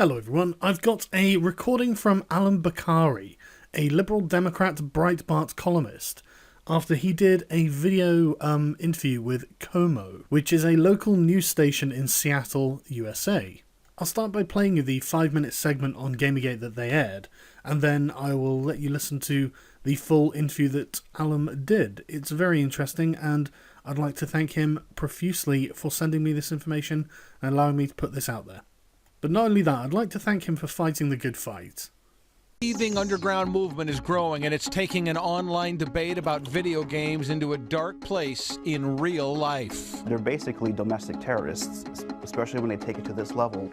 Hello everyone, I've got a recording from Allum Bokhari, a Liberal Democrat Breitbart columnist, after he did a video interview with KOMO, which is a local news station in Seattle, USA. I'll start by playing you the 5-minute segment on Gamergate that they aired, and then I will let you listen to the full interview that Allum did. It's very interesting, and I'd like to thank him profusely for sending me this information and allowing me to put this out there. But not only that, I'd like to thank him for fighting the good fight. The seething underground movement is growing, and it's taking an online debate about video games into a dark place in real life. They're basically domestic terrorists, especially when they take it to this level.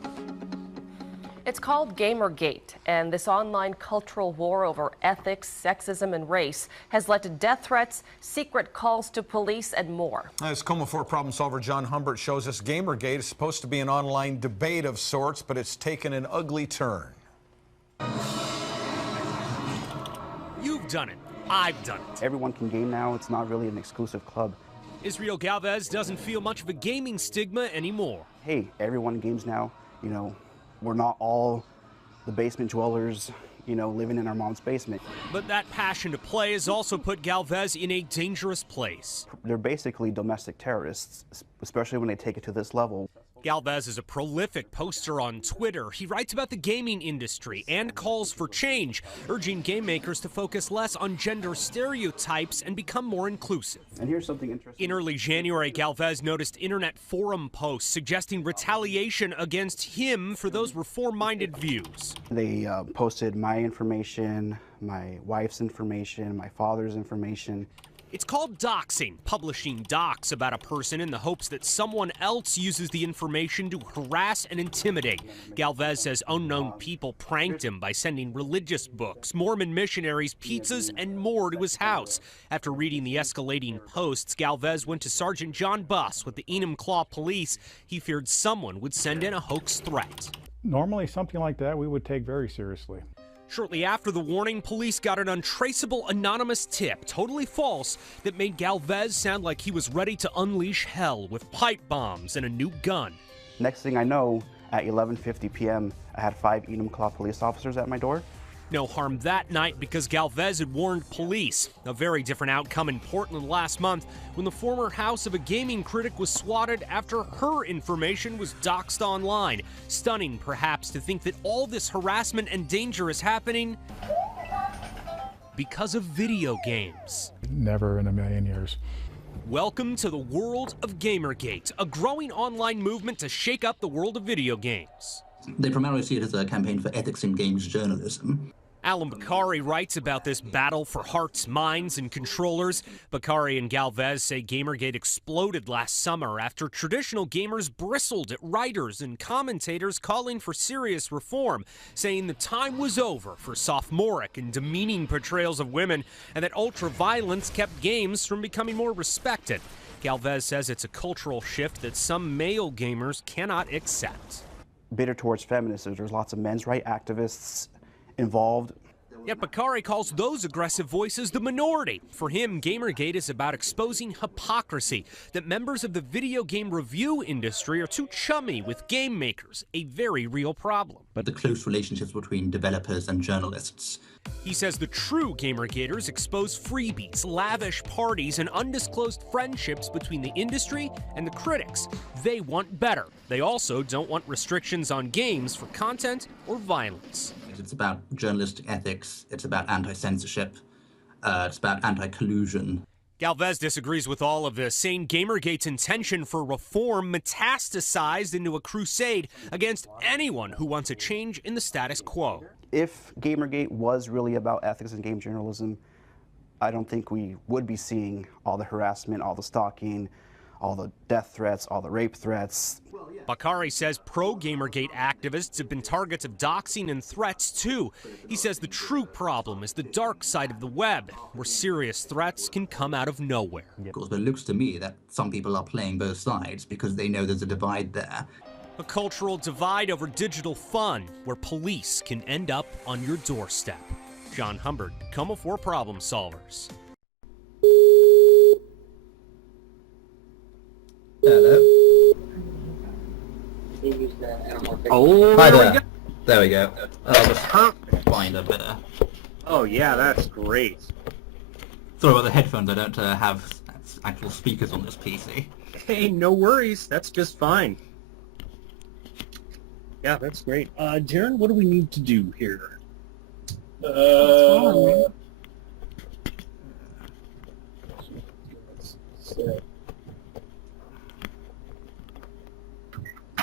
It's called Gamergate, and this online cultural war over ethics, sexism, and race has led to death threats, secret calls to police, and more. As KOMO 4 problem solver John Humbert shows us, Gamergate is supposed to be an online debate of sorts, but it's taken an ugly turn. You've done it. I've done it. Everyone can game now. It's not really an exclusive club. Israel Galvez doesn't feel much of a gaming stigma anymore. Hey, everyone games now. You know, we're not all the basement dwellers, you know, living in our mom's basement. But that passion to play has also put Galvez in a dangerous place. They're basically domestic terrorists, especially when they take it to this level. Galvez is a prolific poster on Twitter. He writes about the gaming industry and calls for change, urging game makers to focus less on gender stereotypes and become more inclusive. And here's something interesting. In early January, Galvez noticed internet forum posts suggesting retaliation against him for those reform-minded views. They posted my information, my wife's information, my father's information. It's called doxing, publishing docs about a person in the hopes that someone else uses the information to harass and intimidate. Galvez says unknown people pranked him by sending religious books, Mormon missionaries, pizzas, and more to his house. After reading the escalating posts, Galvez went to Sergeant John Buss with the Enumclaw Police. He feared someone would send in a hoax threat. Normally, something like that we would take very seriously. Shortly after the warning, police got an untraceable anonymous tip, totally false, that made Galvez sound like he was ready to unleash hell with pipe bombs and a new gun. Next thing I know, at 11:50 p.m., I had 5 Enumclaw police officers at my door. No harm that night because Galvez had warned police. A very different outcome in Portland last month when the former house of a gaming critic was swatted after her information was doxed online. Stunning, perhaps, to think that all this harassment and danger is happening because of video games. Never in a million years. Welcome to the world of Gamergate, a growing online movement to shake up the world of video games. They primarily see it as a campaign for ethics in games journalism. Allum Bokhari writes about this battle for hearts, minds, and controllers. Bokhari and Galvez say Gamergate exploded last summer after traditional gamers bristled at writers and commentators calling for serious reform, saying the time was over for sophomoric and demeaning portrayals of women, and that ultra-violence kept games from becoming more respected. Galvez says it's a cultural shift that some male gamers cannot accept. Bitter towards feminists. There's lots of men's rights activists involved. Yet Bokhari calls those aggressive voices the minority. For him, Gamergate is about exposing hypocrisy, that members of the video game review industry are too chummy with game makers, a very real problem. But the close relationships between developers and journalists. He says the true Gamergaters expose freebies, lavish parties, and undisclosed friendships between the industry and the critics. They want better. They also don't want restrictions on games for content or violence. It's about journalistic ethics, it's about anti-censorship, it's about anti-collusion. Galvez disagrees with all of this, saying Gamergate's intention for reform metastasized into a crusade against anyone who wants a change in the status quo. If Gamergate was really about ethics in game journalism, I don't think we would be seeing all the harassment, all the stalking, all the death threats, all the rape threats. Bokhari says pro-Gamergate activists have been targets of doxing and threats too. He says the true problem is the dark side of the web, where serious threats can come out of nowhere. Of course, but it looks to me that some people are playing both sides because they know there's a divide there. A cultural divide over digital fun, where police can end up on your doorstep. John Humbert, KOMO 4 problem solvers. Oh, Hi there there. we go. There we go. I'll just find a better. Oh yeah, that's great. Sorry about the headphones. I don't have actual speakers on this PC. Hey, no worries. That's just fine. Yeah, that's great. Jaren, what do we need to do here? Is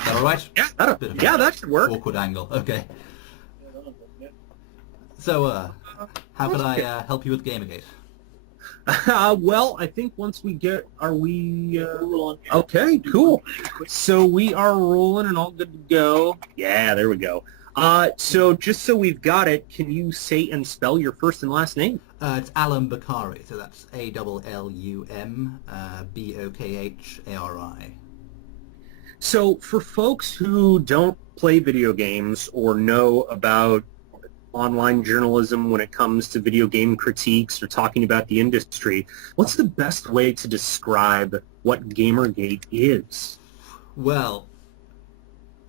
that all right? Yeah, that should work. Awkward angle. Okay. So, how can I help you with Gamergate? Well, I think once we get, okay, cool. So we are rolling and all good to go. Yeah, there we go. So just so we've got it, can you say and spell your first and last name? It's Allum Bokhari, so that's Allum Bokhari. So for folks who don't play video games or know about online journalism when it comes to video game critiques or talking about the industry, what's the best way to describe what Gamergate is? Well,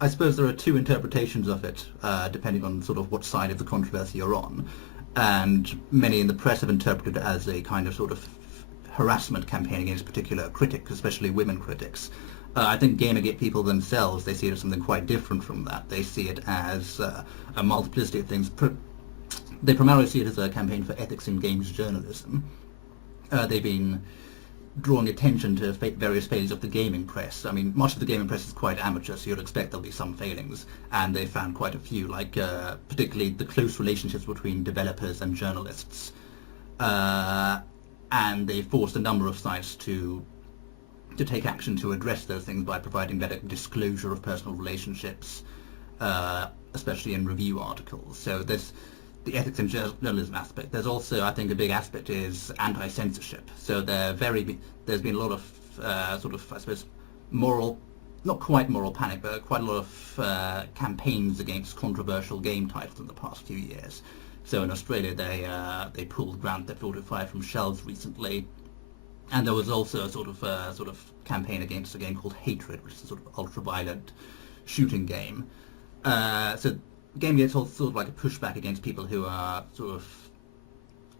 I suppose there are two interpretations of it, depending on sort of what side of the controversy you're on. And many in the press have interpreted it as a kind of sort of harassment campaign against particular critics, especially women critics. I think Gamergate people themselves, they see it as something quite different from that. They see it as a multiplicity of things. They primarily see it as a campaign for ethics in games journalism. They've been drawing attention to various failures of the gaming press. I mean, much of the gaming press is quite amateur, so you'd expect there'll be some failings, and they found quite a few, like particularly the close relationships between developers and journalists. And they forced a number of sites to take action to address those things by providing better disclosure of personal relationships, especially in review articles. So there's the ethics and journalism aspect. There's also, I think, a big aspect is anti-censorship. So there's been a lot of sort of, I suppose, moral, not quite moral panic, but quite a lot of campaigns against controversial game titles in the past few years. So in Australia, they pulled Grand Theft Auto 5 from shelves recently. And there was also a sort of campaign against a game called Hatred, which is a sort of ultra-violent shooting game. So Gamergate's sort of like a pushback against people who are sort of,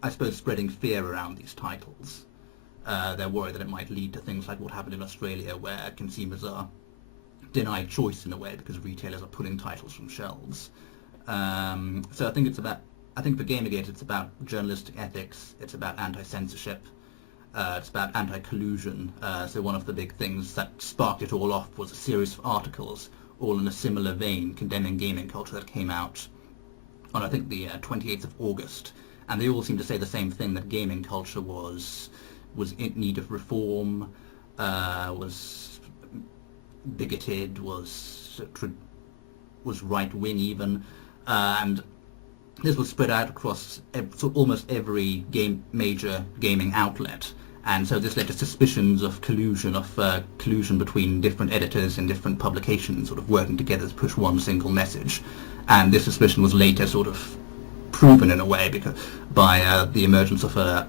I suppose, spreading fear around these titles. They're worried that it might lead to things like what happened in Australia, where consumers are denied choice in a way because retailers are pulling titles from shelves. So I think for Gamergate, it's about journalistic ethics. It's about anti-censorship. It's about anti-collusion. So one of the big things that sparked it all off was a series of articles, all in a similar vein, condemning gaming culture that came out on, I think, the 28th of August. And they all seem to say the same thing, that gaming culture was in need of reform, was bigoted, was right-wing even, and this was spread out across almost every major gaming outlet. And so this led to suspicions of collusion between different editors and different publications sort of working together to push one single message. And this suspicion was later sort of proven in a way by the emergence of a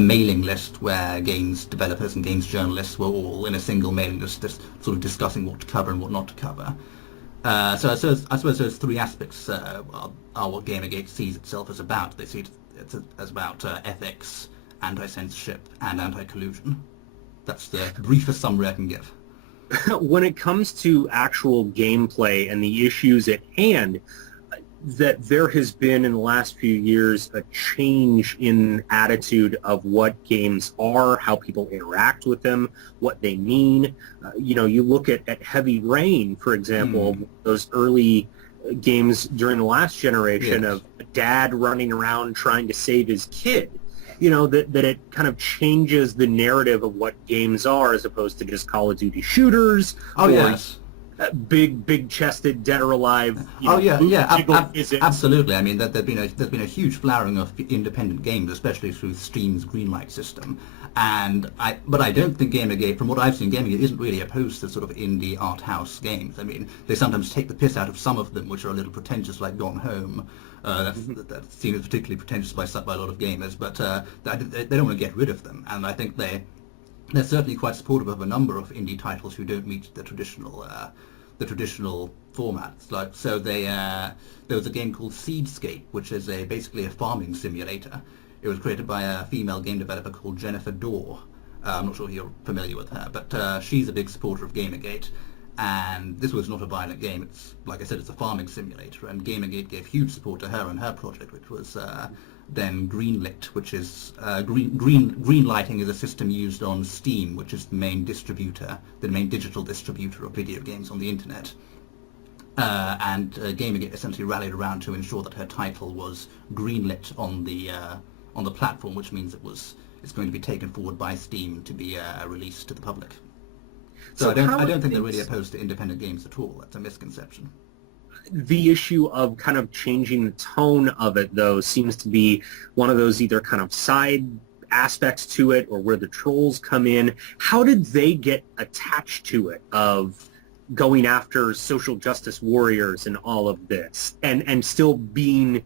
mailing list where games developers and games journalists were all in a single mailing list, just sort of discussing what to cover and what not to cover. So I suppose those three aspects are what Gamergate sees itself as about. They see it as about ethics, anti-censorship, and anti-collusion. That's the briefest summary I can give. When it comes to actual gameplay and the issues at hand, that there has been in the last few years a change in attitude of what games are, how people interact with them, what they mean. You look at Heavy Rain, for example, those early games during the last generation of a dad running around trying to save his kid. That it kind of changes the narrative of what games are as opposed to just Call of Duty shooters. Oh, yes. Big-chested, dead or alive. Absolutely. I mean, there's been a huge flowering of independent games, especially through Steam's greenlight system. But I don't think Gamergate, from what I've seen, Gamergate isn't really opposed to sort of indie art house games. I mean, they sometimes take the piss out of some of them, which are a little pretentious, like Gone Home. That seems particularly pretentious by a lot of gamers, but they don't want to get rid of them, and I think they're certainly quite supportive of a number of indie titles who don't meet the traditional traditional formats. Like, so there was a game called Seedscape, which is basically a farming simulator. It was created by a female game developer called Jennifer Dorr. I'm not sure if you're familiar with her, but she's a big supporter of Gamergate. And this was not a violent game. It's, like I said, it's a farming simulator, and Gamergate gave huge support to her and her project, which was then greenlit, which is greenlighting is a system used on Steam, which is the main distributor, the main digital distributor of video games on the internet. And Gamergate essentially rallied around to ensure that her title was greenlit on the platform, which means it's going to be taken forward by Steam to be released to the public. So I don't think they're really opposed to independent games at all. That's a misconception. The issue of kind of changing the tone of it, though, seems to be one of those either kind of side aspects to it or where the trolls come in. How did they get attached to it, of going after social justice warriors and all of this, and still being,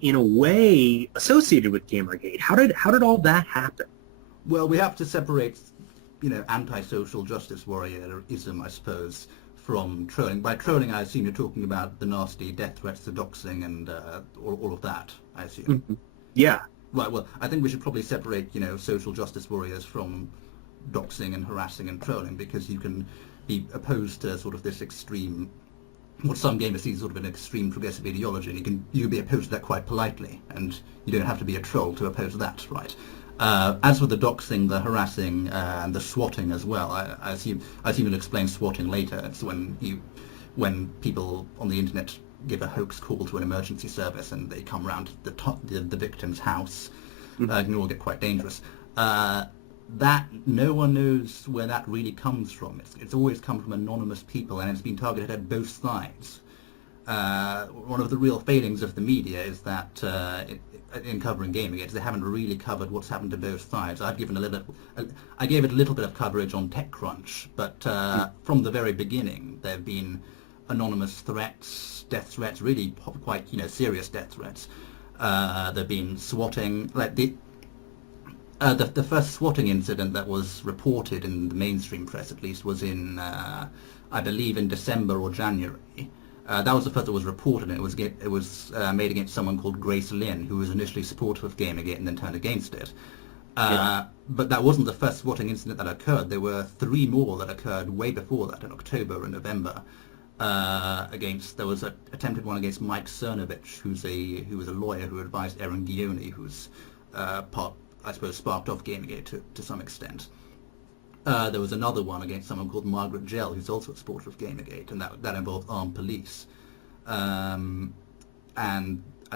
in a way, associated with Gamergate? How did all that happen? Well, we have to separate, anti-social justice warriorism, I suppose, from trolling. By trolling, I assume you're talking about the nasty death threats, the doxing, and all of that, I assume. Mm-hmm. Yeah. Right, well, I think we should probably separate, social justice warriors from doxing and harassing and trolling, because you can be opposed to sort of this extreme, what some gamers see as sort of an extreme progressive ideology, and you can be opposed to that quite politely, and you don't have to be a troll to oppose that, right? As for the doxing, the harassing, and the swatting as well, I assume you'll explain swatting later. It's when people on the internet give a hoax call to an emergency service and they come round the victim's house. It can all get quite dangerous. That no one knows where that really comes from. It's always come from anonymous people, and it's been targeted at both sides. One of the real failings of the media is that in covering Gamergate, they haven't really covered what's happened to both sides. I gave it a little bit of coverage on TechCrunch, but from the very beginning, there have been anonymous threats, death threats, really quite serious death threats. There've been swatting, like the first swatting incident that was reported in the mainstream press, at least, was in I believe in December or January. That was the first that was reported, and it was made against someone called Grace Lynn, who was initially supportive of Gamergate and then turned against it. But that wasn't the first swatting incident that occurred. There were 3 more that occurred way before that, in October and November. There was an attempted one against Mike Cernovich, who was a lawyer who advised Erin Guioni, who's sparked off Gamergate to some extent. There was another one against someone called Margaret Gell, who's also a supporter of Gamergate, and that involved armed police. And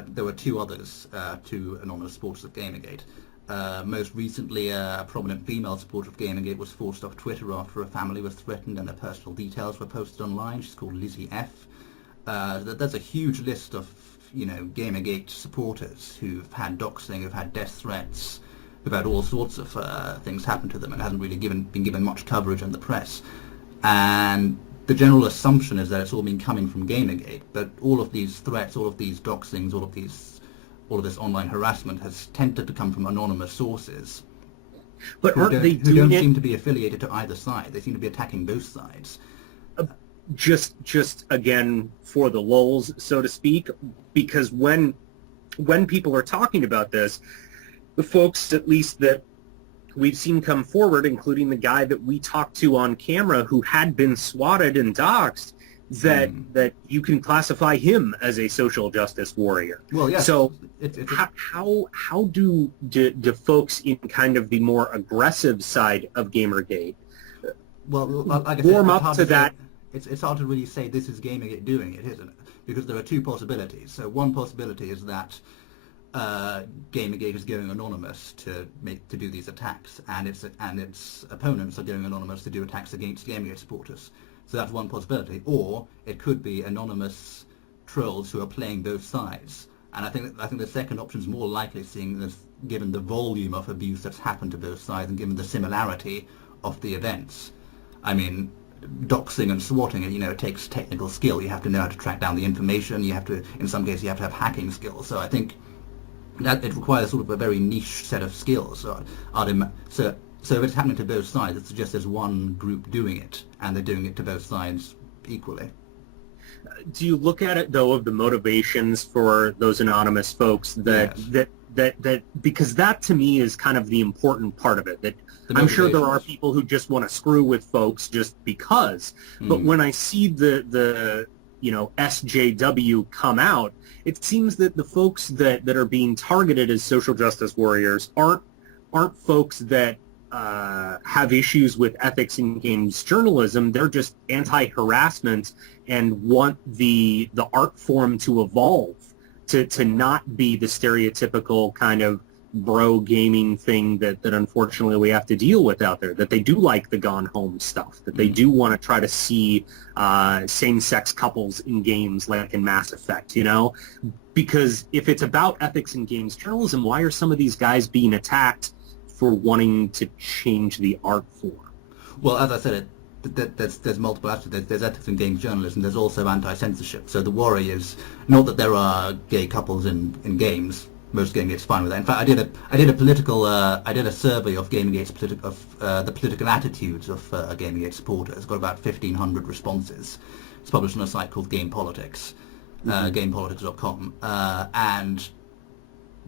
there were 2 others, 2 anonymous supporters of Gamergate. Most recently, a prominent female supporter of Gamergate was forced off Twitter after a family was threatened and her personal details were posted online. She's called Lizzie F. There's a huge list of, Gamergate supporters who've had doxing, who've had death threats, who've had all sorts of things happen to them, and hasn't really been given much coverage in the press. And the general assumption is that it's all been coming from Gamergate, but all of these threats, all of these doxings, all of this online harassment has tended to come from anonymous sources. But who don't seem to be affiliated to either side. They seem to be attacking both sides. Just again for the lulz, so to speak, because when people are talking about this, the folks, at least that we've seen come forward, including the guy that we talked to on camera who had been swatted and doxxed, that you can classify him as a social justice warrior. Well, yes. So how do folks in kind of the more aggressive side of Gamergate like I said, warm up to that? It's hard to really say this is Gamergate doing it, isn't it? Because there are 2 possibilities. So one possibility is that Gamergate is going anonymous to do these attacks, and its opponents are going anonymous to do attacks against Gamergate supporters. So that's one possibility. Or it could be anonymous trolls who are playing both sides. And I think the second option is more likely, seeing this, given the volume of abuse that's happened to both sides and given the similarity of the events. I mean, doxing and swatting, it takes technical skill. You have to know how to track down the information. In some cases, you have to have hacking skills. So I think that it requires sort of a very niche set of skills. So if it's happening to both sides, it suggests there's one group doing it, and they're doing it to both sides equally. Do you look at it, though, of the motivations for those anonymous folks that because that to me is kind of the important part of it, that I'm sure there are people who just want to screw with folks just because, but when I see the SJW come out, it seems that the folks that are being targeted as social justice warriors aren't folks that have issues with ethics in games journalism. They're just anti-harassment and want the art form to evolve to not be the stereotypical kind of bro gaming thing that unfortunately we have to deal with out there, that they do like the gone home stuff, that they do want to try to see same-sex couples in games like in Mass Effect, because if it's about ethics in games journalism, why are some of these guys being attacked for wanting to change the art form? Well, as I said, there's multiple aspects. There's ethics in games journalism. There's also anti-censorship. So the worry is not that there are gay couples in games. Most Gamergate's fine with that. In fact, I did a survey of Gamergate's the political attitudes of Gamergate supporters. Got about 1,500 responses. It's published on a site called Game Politics, gamepolitics.com, and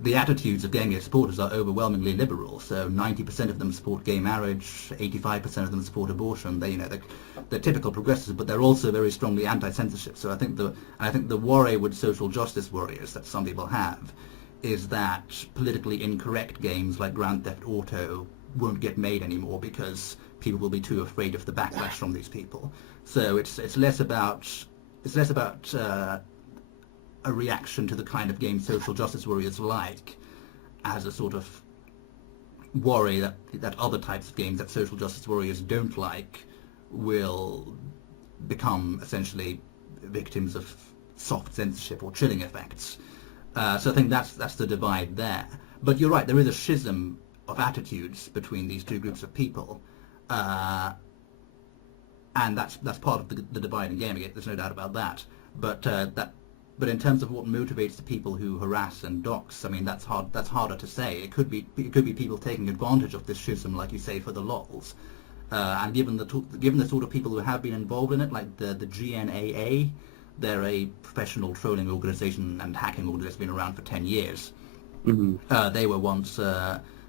the attitudes of Gamergate supporters are overwhelmingly liberal. So 90% of them support gay marriage, 85% of them support abortion. They're typical progressives, but they're also very strongly anti-censorship. So I think the worry with social justice warriors that some people have is that politically incorrect games like Grand Theft Auto won't get made anymore because people will be too afraid of the backlash from these people. So it's less about a reaction to the kind of game social justice warriors like, as a sort of worry that other types of games that social justice warriors don't like will become essentially victims of soft censorship or chilling effects. So I think that's the divide there. But you're right, there is a schism of attitudes between these two groups of people, and that's part of the divide in Gamergate. There's no doubt about that. But in terms of what motivates the people who harass and dox, I mean, that's harder to say. It could be people taking advantage of this schism, like you say, for the lols. And given the sort of people who have been involved in it, like the GNAA, they're a professional trolling organization and hacking organization, been around for 10 years. They were once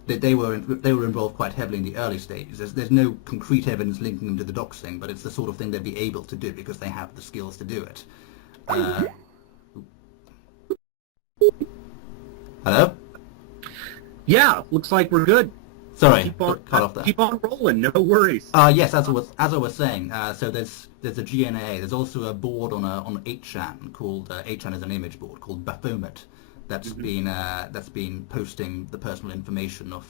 they were involved quite heavily in the early stages. There's no concrete evidence linking them to the doxing, but it's the sort of thing they'd be able to do because they have the skills to do it. Hello? Yeah, looks like we're good. Sorry, cut off there. Keep on rolling, no worries. Yes, as I was saying, so there's a GNA. There's also a board on 8chan called 8chan is an image board called Baphomet that's been posting the personal information of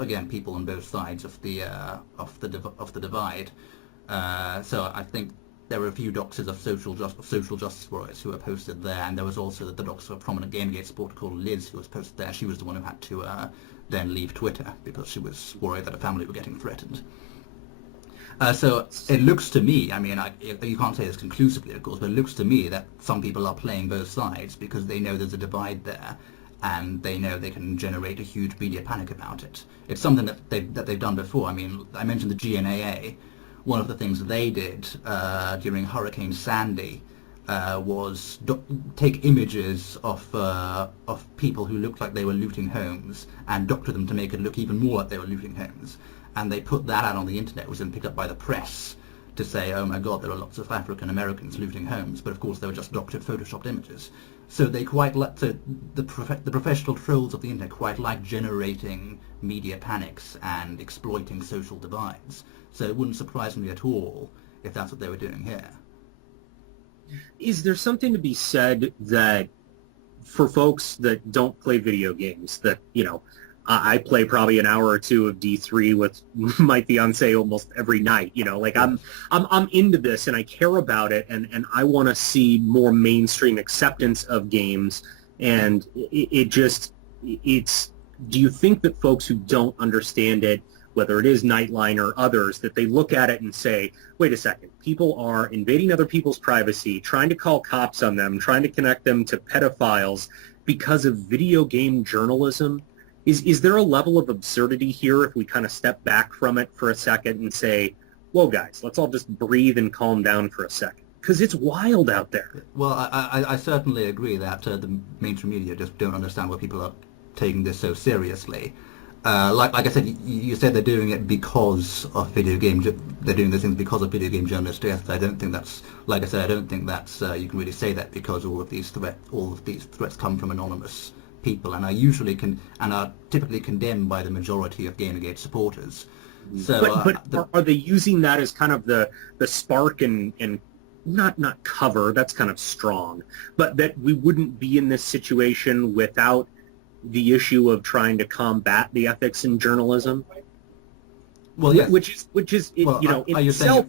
again people on both sides of the divide. So I think there were a few doxers of social justice warriors who were posted there, and there was also the doxer of a prominent Gamergate supporter called Liz who was posted there. She was the one who had to then leave Twitter because she was worried that her family were getting threatened. So it looks to me, I mean, you can't say this conclusively, of course, but it looks to me that some people are playing both sides because they know there's a divide there, and they know they can generate a huge media panic about it. It's something that they've done before. I mean, I mentioned the GNAA. One of the things they did during Hurricane Sandy was take images of people who looked like they were looting homes and doctor them to make it look even more like they were looting homes. And they put that out on the internet. It was then picked up by the press to say, oh my God, there are lots of African Americans looting homes. But of course, they were just doctored, photoshopped images. So they quite like the professional trolls of the internet quite like generating media panics and exploiting social divides. So it wouldn't surprise me at all if that's what they were doing here. Is there something to be said that for folks that don't play video games, that, I play probably an hour or two of D3 with my fiance almost every night, like I'm into this and I care about it, and I want to see more mainstream acceptance of games, and do you think that folks who don't understand it, whether it is Nightline or others, that they look at it and say, wait a second, people are invading other people's privacy, trying to call cops on them, trying to connect them to pedophiles because of video game journalism? Is there a level of absurdity here if we kind of step back from it for a second and say, whoa guys, let's all just breathe and calm down for a second? because it's wild out there. Well, I certainly agree that the mainstream media just don't understand why people are taking this so seriously. Like I said, you said they're doing it because of video game. They're doing these things because of video game journalists. Yes, I don't think that's. Like I said, I don't think that's. You can really say that because all of these threats come from anonymous people and are typically condemned by the majority of Gamergate supporters. So, but are they using that as kind of the spark and not cover? That's kind of strong. But that we wouldn't be in this situation without the issue of trying to combat the ethics in journalism. Well, yes. Which is Well, you know, in are you itself.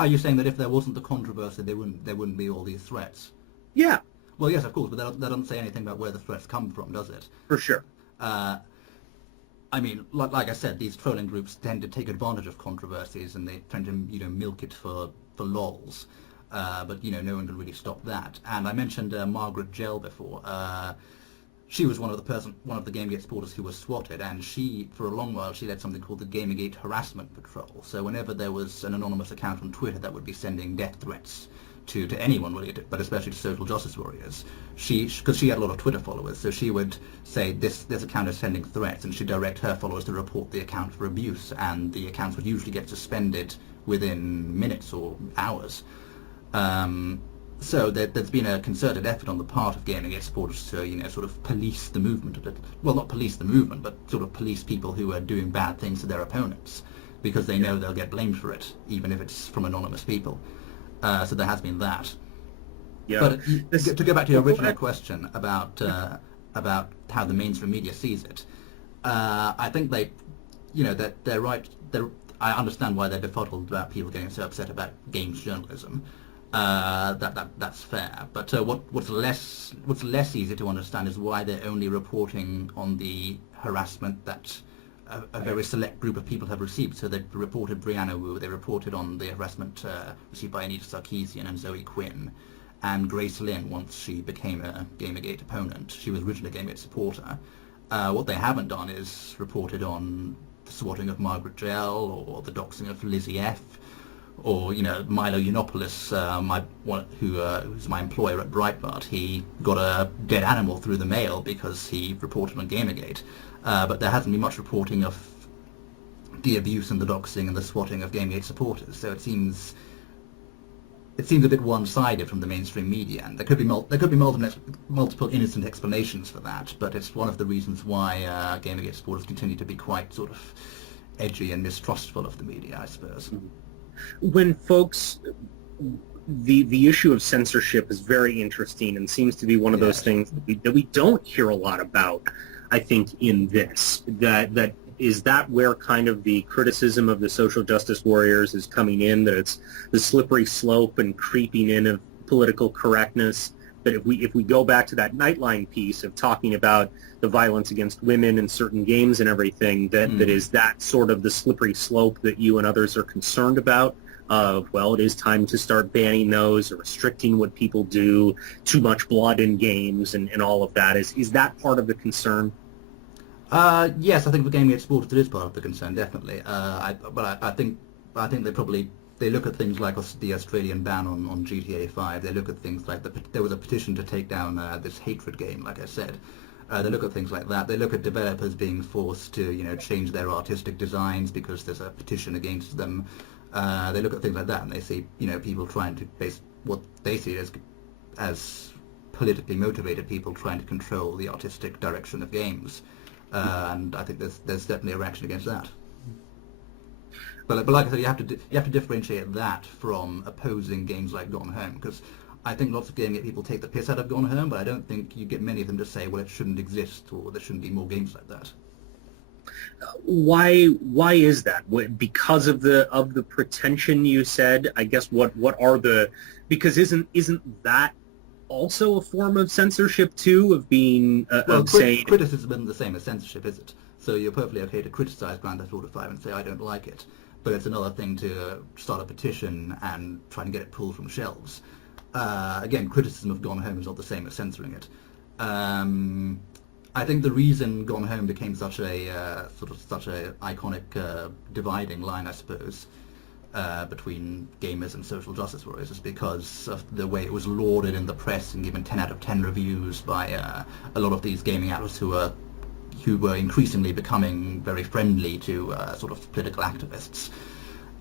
Are you saying that if there wasn't the controversy, there wouldn't be all these threats? Yeah, Well, yes, of course, but that doesn't say anything about where the threats come from, does it? for sure. I mean, like I said, these trolling groups tend to take advantage of controversies, and they tend to, milk it for lols. But no one can really stop that. And I mentioned Margaret Gell before. She was one of the Gamergate supporters who was swatted, and for a long while, she led something called the Gamergate Harassment Patrol. So whenever there was an anonymous account on Twitter that would be sending death threats to anyone really, but especially to social justice warriors, because she had a lot of Twitter followers, so she would say this account is sending threats, and she'd direct her followers to report the account for abuse, and the accounts would usually get suspended within minutes or hours. So there's been a concerted effort on the part of Gamergate supporters to, sort of police the movement a little. Well, not police the movement, but sort of police people who are doing bad things to their opponents, because they know they'll get blamed for it, even if it's from anonymous people. So there has been that. Yeah. But to go back to your original question about how the mainstream media sees it, I think that they're right. I understand why they're befuddled about people getting so upset about games journalism. That's fair. But what's less easy to understand is why they're only reporting on the harassment that a very select group of people have received. So they reported Brianna Wu, they reported on the harassment received by Anita Sarkeesian and Zoe Quinn, and Grace Lynn once she became a Gamergate opponent. She was originally a Gamergate supporter. What they haven't done is reported on the swatting of Margaret Gell or the doxing of Lizzie F. Or Milo Yiannopoulos, who's my employer at Breitbart. He got a dead animal through the mail because he reported on Gamergate, but there hasn't been much reporting of the abuse and the doxing and the swatting of Gamergate supporters. So it seems a bit one-sided from the mainstream media, and there could be multiple innocent explanations for that. But it's one of the reasons why Gamergate supporters continue to be quite sort of edgy and mistrustful of the media, I suppose. When folks, the issue of censorship is very interesting and seems to be one of those things that we don't hear a lot about, I think, in this. That is that where kind of the criticism of the social justice warriors is coming in, that it's the slippery slope and creeping in of political correctness. That if we go back to that Nightline piece of talking about the violence against women in certain games and everything, that is that sort of the slippery slope that you and others are concerned about. Well, it is time to start banning those or restricting what people do, too much blood in games and all of that. Is that part of the concern? Yes, I think for Gamergate supporters it is part of the concern, definitely. But I think they look at things like the Australian ban on GTA 5. They look at things like there was a petition to take down this hatred game, like I said. They look at things like that. They look at developers being forced to, change their artistic designs because there's a petition against them. They look at things like that, and they see, people trying to base what they see as politically motivated people trying to control the artistic direction of games. And I think there's definitely a reaction against that. But like I said, you have to differentiate that from opposing games like Gone Home, because I think lots of Gamergate people take the piss out of Gone Home, but I don't think you get many of them to say, well, it shouldn't exist or there shouldn't be more games like that. Why is that? Because of the pretension you said? I guess what are the, because isn't that also a form of censorship too, of being saying criticism isn't the same as censorship, is it? So you're perfectly okay to criticize Grand Theft Auto 5 and say I don't like it, but it's another thing to start a petition and try and get it pulled from shelves. Again, criticism of Gone Home is not the same as censoring it. I think the reason Gone Home became such a iconic dividing line, I suppose, between gamers and social justice warriors is because of the way it was lauded in the press and given 10 out of 10 reviews by a lot of these gaming outlets who were increasingly becoming very friendly to sort of political activists.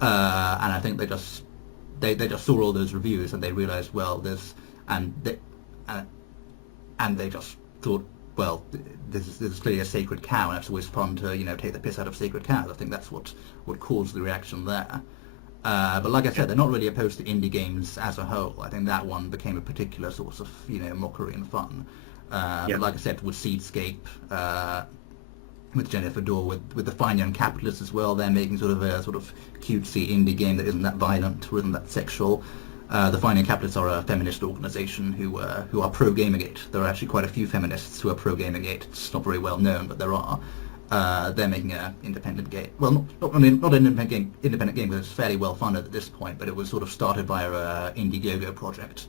And I think they just saw all those reviews and they realized, well, and they just thought, well, this is clearly a sacred cow, and it's always fun to take the piss out of sacred cows. I think that's what caused the reaction there. But like I said, they're not really opposed to indie games as a whole. I think that one became a particular source of mockery and fun. But like I said, with Seedscape, with Jennifer Dorr, with the Fine Young Capitalists as well, they're making sort of a cutesy indie game that isn't that violent or isn't that sexual. The Fine Young Capitalists are a feminist organisation who are pro-Gamergate. There are actually quite a few feminists who are pro-Gamergate. It's not very well known, but there are. They're making an independent game. Well, not an independent game, because it's fairly well funded at this point, but it was sort of started by a Indiegogo project.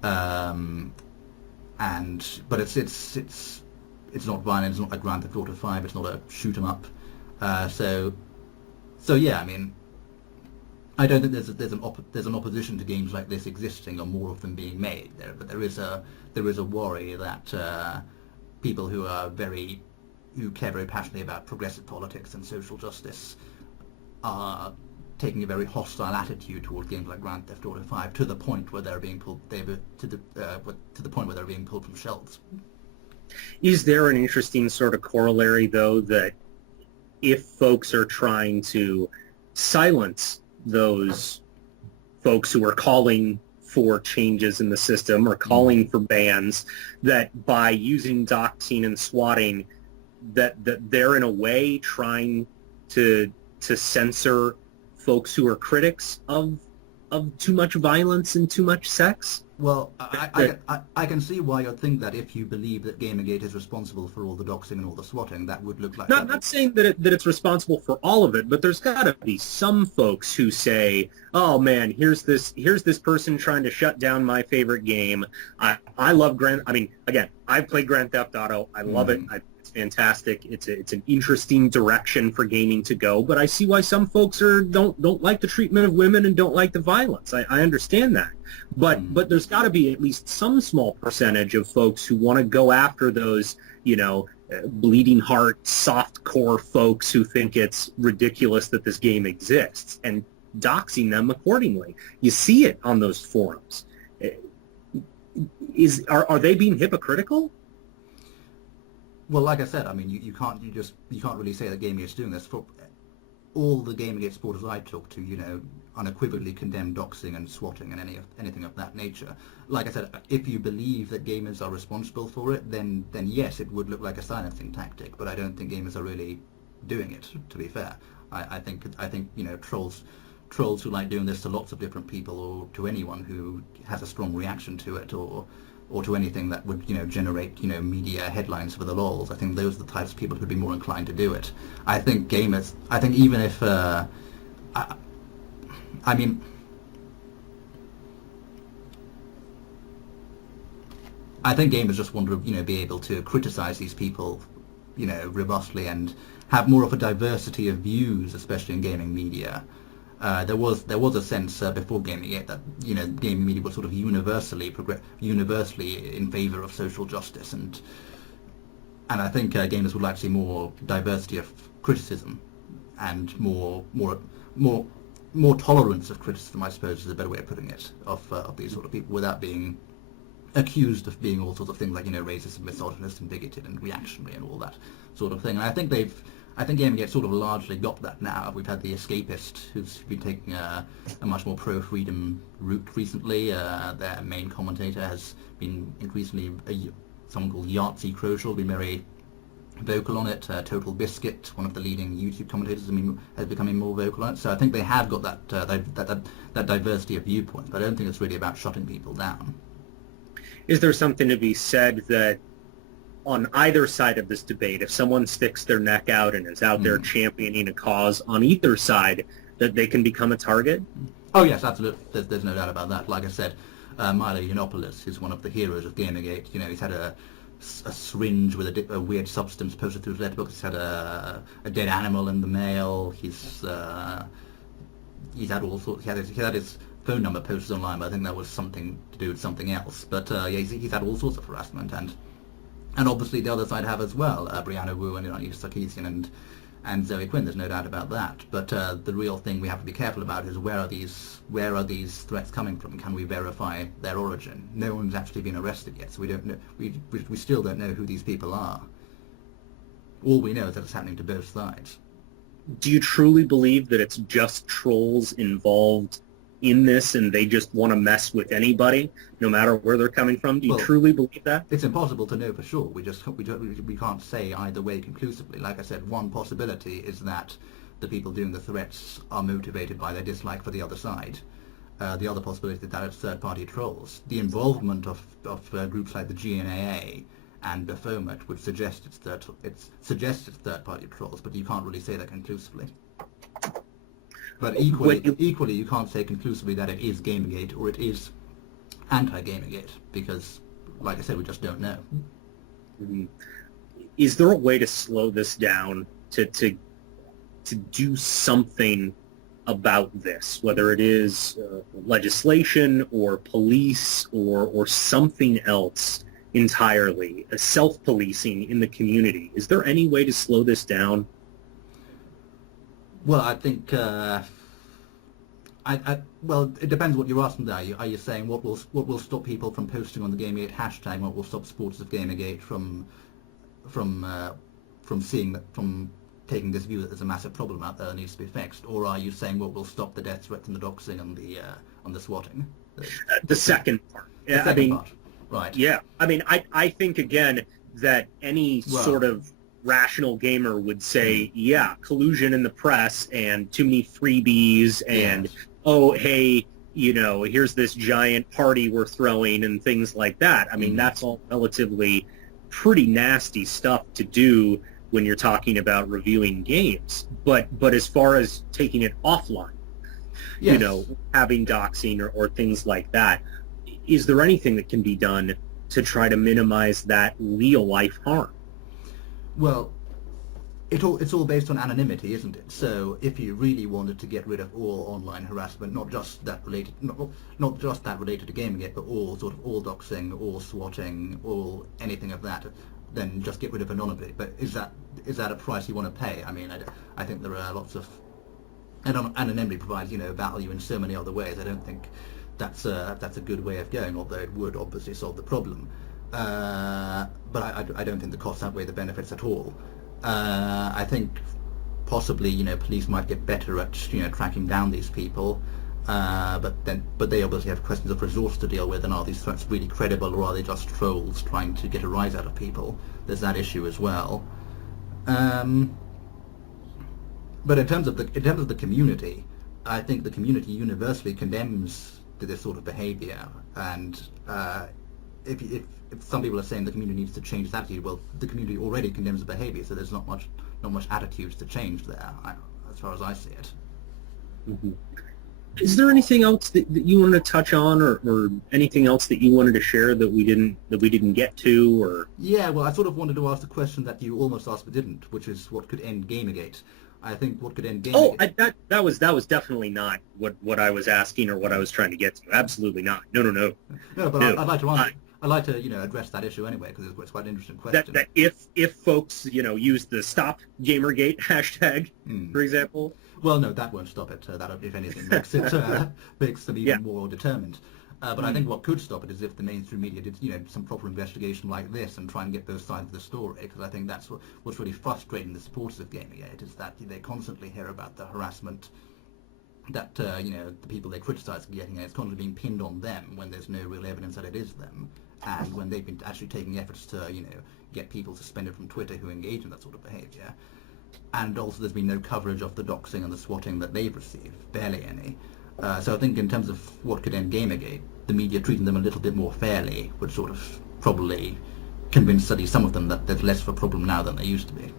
But it's not violent. It's not like Grand Theft Auto 5. It's not a shoot 'em up. So yeah, I mean, I don't think there's an opposition to games like this existing or more of them being made there, but there is a worry that people who care very passionately about progressive politics and social justice are taking a very hostile attitude towards games like Grand Theft Auto 5 to the point where they're being pulled from shelves. Is there an interesting sort of corollary, though, that if folks are trying to silence those folks who are calling for changes in the system or calling for bans, that by using doxing and swatting, that they're in a way trying to censor folks who are critics of too much violence and too much sex? Well, I can see why you'd think that if you believe that Gamergate is responsible for all the doxing and all the swatting, that would look like... Not saying that it's responsible for all of it, but there's got to be some folks who say, oh man, here's this person trying to shut down my favorite game. I love again, I've played Grand Theft Auto. I love it. It's fantastic. It's an interesting direction for gaming to go, but I see why some folks don't like the treatment of women and don't like the violence. I understand that. But there's got to be at least some small percentage of folks who want to go after those, bleeding heart, soft core folks who think it's ridiculous that this game exists and doxing them accordingly. You see it on those forums. Are they being hypocritical? Well, like I said, I mean, you can't really say that Gamergate is doing this. For all the Gamergate supporters I talk to, unequivocally condemn doxing and swatting and anything of that nature. Like I said, if you believe that gamers are responsible for it, then yes, it would look like a silencing tactic. But I don't think gamers are really doing it. To be fair, I think trolls who like doing this to lots of different people or to anyone who has a strong reaction to it or to anything that would generate media headlines for the lols. I think those are the types of people who'd be more inclined to do it. I think even if I think gamers just want to be able to criticize these people robustly and have more of a diversity of views, especially in gaming media. There was a sense before Gamergate that gaming media was sort of universally in favor of social justice, and I think gamers would like to see more diversity of criticism and more tolerance of criticism, I suppose, is a better way of putting it, of these sort of people, without being accused of being all sorts of things like racist and misogynist and bigoted and reactionary and all that sort of thing. And I think Gamergate sort of largely got that now. We've had the Escapist, who's been taking a much more pro-freedom route recently. Their main commentator has been increasingly someone called Yahtzee Crocial, been very vocal on it. Total Biscuit, one of the leading YouTube commentators, has becoming more vocal on it. So I think they have got that diversity of viewpoint. But I don't think it's really about shutting people down. Is there something to be said that on either side of this debate, if someone sticks their neck out and is out there championing a cause on either side, that they can become a target? Oh yes, absolutely. There's no doubt about that. Like I said, Milo Yiannopoulos is one of the heroes of Gamergate. He's had a syringe with a weird substance posted through his letterbox. He's had a dead animal in the mail. He's he's had all sorts. He had his phone number posted online, but I think that was something to do with something else. But yeah, he's had all sorts of harassment, and obviously the other side have as well. Brianna Wu and Issa Sarkeesian and Zoe Quinn. There's no doubt about that. But the real thing we have to be careful about is where are these threats coming from? Can we verify their origin? No one's actually been arrested yet, so we don't know. We still don't know who these people are. All we know is that it's happening to both sides. Do you truly believe that it's just trolls involved in this and they just want to mess with anybody, no matter where they're coming from? Do you truly believe that? It's impossible to know for sure. We can't say either way conclusively. Like I said, one possibility is that the people doing the threats are motivated by their dislike for the other side. The other possibility is that it's third-party trolls. The involvement of groups like the GNAA and Baphomet would suggest it's third-party trolls, but you can't really say that conclusively. But equally, you can't say conclusively that it is Gamergate or it is anti-Gamergate, because, like I said, we just don't know. Mm-hmm. Is there a way to slow this down, to do something about this, whether it is legislation or police or something else entirely, self-policing in the community? Is there any way to slow this down? Well, I think well, it depends what you're asking there. Are you saying what will stop people from posting on the Gamergate hashtag? What will stop supporters of Gamergate from taking this view that there's a massive problem out there that needs to be fixed? Or are you saying what will stop the death threats and the doxing and the swatting? The second part. The second part. Right. Yeah. I mean, I think, again, that any sort of rational gamer would say, yeah, collusion in the press and too many freebies and, oh, hey, you know, here's this giant party we're throwing and things like that. I mean, that's all relatively pretty nasty stuff to do when you're talking about reviewing games. But as far as taking it offline, you know, having doxing or things like that, is there anything that can be done to try to minimize that real life harm? Well, it's all based on anonymity, isn't it? So if you really wanted to get rid of all online harassment, not just that related to Gamergate, but all doxing, all swatting, all anything of that, then just get rid of anonymity. But is that a price you want to pay? I mean, I think there are lots of anonymity provides, you know, value in so many other ways. I don't think that's a good way of going, although it would obviously solve the problem. But I don't think the costs outweigh the benefits at all. I think possibly, you know, police might get better at, you know, tracking down these people, but they obviously have questions of resource to deal with, and are these threats really credible, or are they just trolls trying to get a rise out of people? There's that issue as well. But in terms of the community, I think the community universally condemns this sort of behaviour, and if some people are saying the community needs to change its attitude, well, the community already condemns the behaviour, so there's not much attitudes to change there, as far as I see it. Mm-hmm. Is there anything else that you wanted to touch on, or anything else that you wanted to share that we didn't get to, or? Yeah, well, I sort of wanted to ask the question that you almost asked but didn't, which is what could end Gamergate. I think what could end Gamergate... Oh, that was definitely not what I was asking or what I was trying to get to. Absolutely not. No. No, but no. I'd like to answer. I'd like to, you know, address that issue anyway, because it's quite an interesting question. That if folks, you know, use the Stop Gamergate hashtag, for example. Well, no, that won't stop it. That, if anything, makes them even more determined. But I think what could stop it is if the mainstream media did, you know, some proper investigation like this and try and get both sides of the story, because I think that's what's really frustrating the supporters of Gamergate, is that they constantly hear about the harassment that, you know, the people they criticise are getting, and it's constantly being pinned on them when there's no real evidence that it is them, and when they've been actually taking efforts to, you know, get people suspended from Twitter who engage in that sort of behaviour. And also there's been no coverage of the doxing and the swatting that they've received, barely any. So I think in terms of what could end Gamergate, the media treating them a little bit more fairly would sort of probably convince at least some of them that there's less of a problem now than there used to be.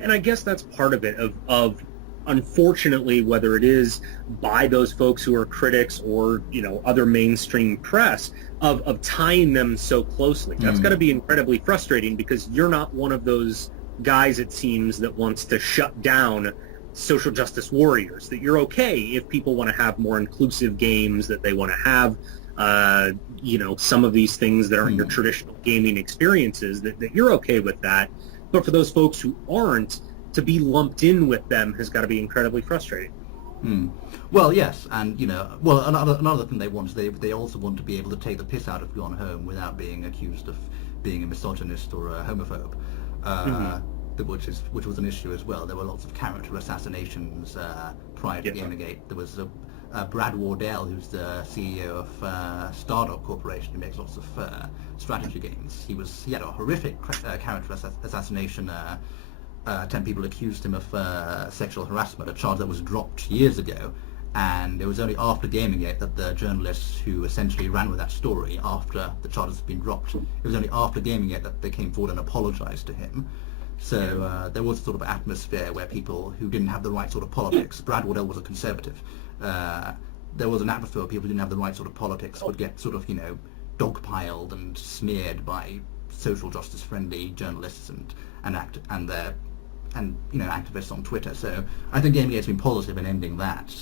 And I guess that's part of it, of unfortunately, whether it is by those folks who are critics or, you know, other mainstream press, of tying them so closely. That's got to be incredibly frustrating, because you're not one of those guys, it seems, that wants to shut down social justice warriors, that you're okay if people want to have more inclusive games, that they want to have, some of these things that aren't your traditional gaming experiences, that you're okay with that. But for those folks who aren't, to be lumped in with them has got to be incredibly frustrating. Well, yes, and another thing they want is they also want to be able to take the piss out of Gone Home without being accused of being a misogynist or a homophobe, which was an issue as well. There were lots of character assassinations prior to Gamergate. There was Brad Wardell, who's the CEO of Stardock Corporation, who makes lots of strategy games. He had a horrific character assassination. 10 people accused him of sexual harassment, a charge that was dropped years ago, and it was only after Gamergate that the journalists who essentially ran with that story, after the charges had been dropped, it was only after Gamergate that they came forward and apologized to him. So there was a sort of atmosphere where people who didn't have the right sort of politics, Brad Wardell was a conservative, there was an atmosphere where people who didn't have the right sort of politics would get sort of, dogpiled and smeared by social justice friendly journalists and activists on Twitter. So I think Gamergate's been positive in ending that.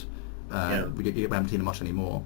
We haven't seen it much anymore.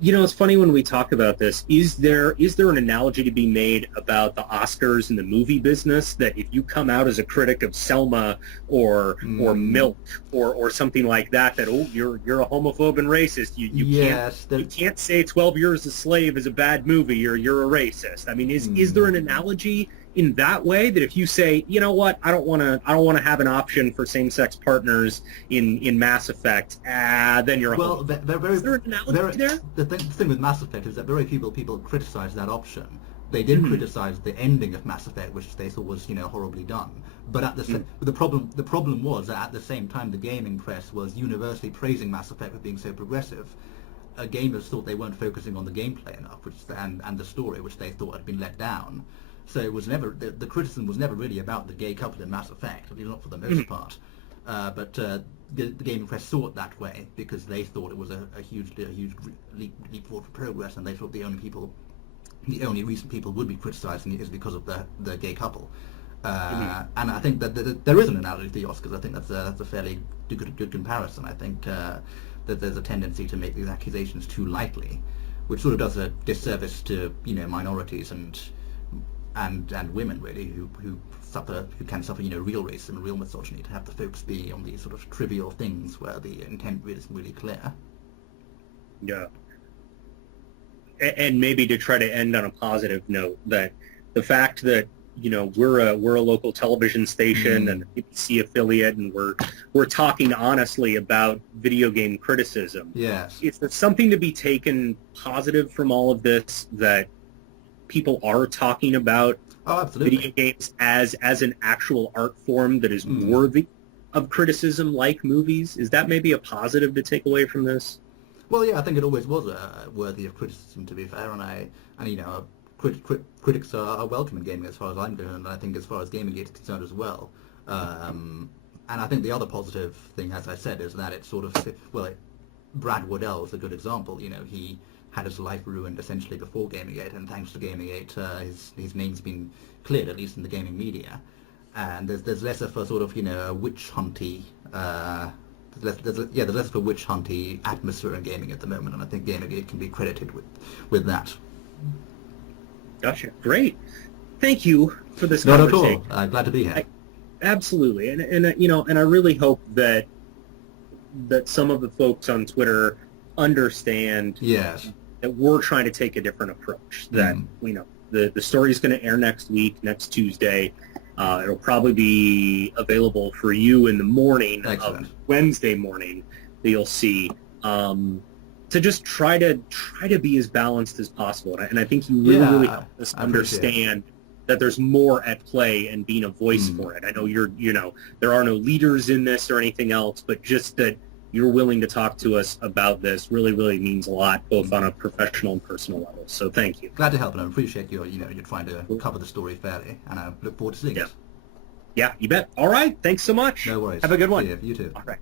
It's funny when we talk about this. Is there an analogy to be made about the Oscars and the movie business, that if you come out as a critic of Selma or Milk or something like that, you're a homophobe and racist. You can't say 12 Years a Slave is a bad movie. You're a racist. I mean, is there an analogy in that way, that if you say, you know what, I don't want to have an option for same-sex partners in Mass Effect, then you're a homophobe. Is there an analogy there? The thing with Mass Effect is that very few people criticize that option. They did criticize the ending of Mass Effect, which they thought was horribly done. But at the problem was that at the same time the gaming press was universally praising Mass Effect for being so progressive. Gamers thought they weren't focusing on the gameplay enough, and the story, which they thought had been let down. So it was never, the criticism was never really about the gay couple in Mass Effect, at least not for the most part. But the gaming press saw it that way because they thought it was a huge leap forward for progress, and they thought the only reason people would be criticizing it is because of the gay couple. And I think that there is an analogy to the Oscars. I think that's a fairly good comparison. I think that there's a tendency to make these accusations too lightly, which sort of does a disservice to minorities and women really who can suffer real racism and real misogyny, to have the focus be on these sort of trivial things where the intent isn't really clear. Yeah. And maybe to try to end on a positive note, that the fact that we're a local television station and a BBC affiliate, and we're talking honestly about video game criticism. Yes. Is there something to be taken positive from all of this, that people are talking about video games as an actual art form that is worthy of criticism, like movies? Is that maybe a positive to take away from this? Well, yeah, I think it always was worthy of criticism, to be fair, and critics are welcome in gaming as far as I'm concerned, and I think as far as Gamergate is concerned as well. And I think the other positive thing, as I said, is that it's sort of, Brad Wardell is a good example. He had his life ruined essentially before Gamergate, and thanks to Gamergate, his name's been cleared, at least in the gaming media. And there's less of a sort of a witch hunty, there's less of a witch hunty atmosphere in gaming at the moment, and I think Gamergate can be credited with that. Gotcha. Great. Thank you for this conversation. Not at all. Glad to be here. Absolutely, and I really hope that some of the folks on Twitter understand that we're trying to take a different approach. That the story is going to air next Tuesday. It'll probably be available for you in the morning of Wednesday morning. That you'll see. To just try to be as balanced as possible, and I think you really help us understand that there's more at play and being a voice for it. I know there are no leaders in this or anything else, but just that you're willing to talk to us about this really, really means a lot, both on a professional and personal level. So thank you. Glad to help, and I appreciate you're trying to cover the story fairly, and I look forward to seeing it. Yeah, you bet. All right, thanks so much. No worries. Have a good one. Yeah, you too. All right.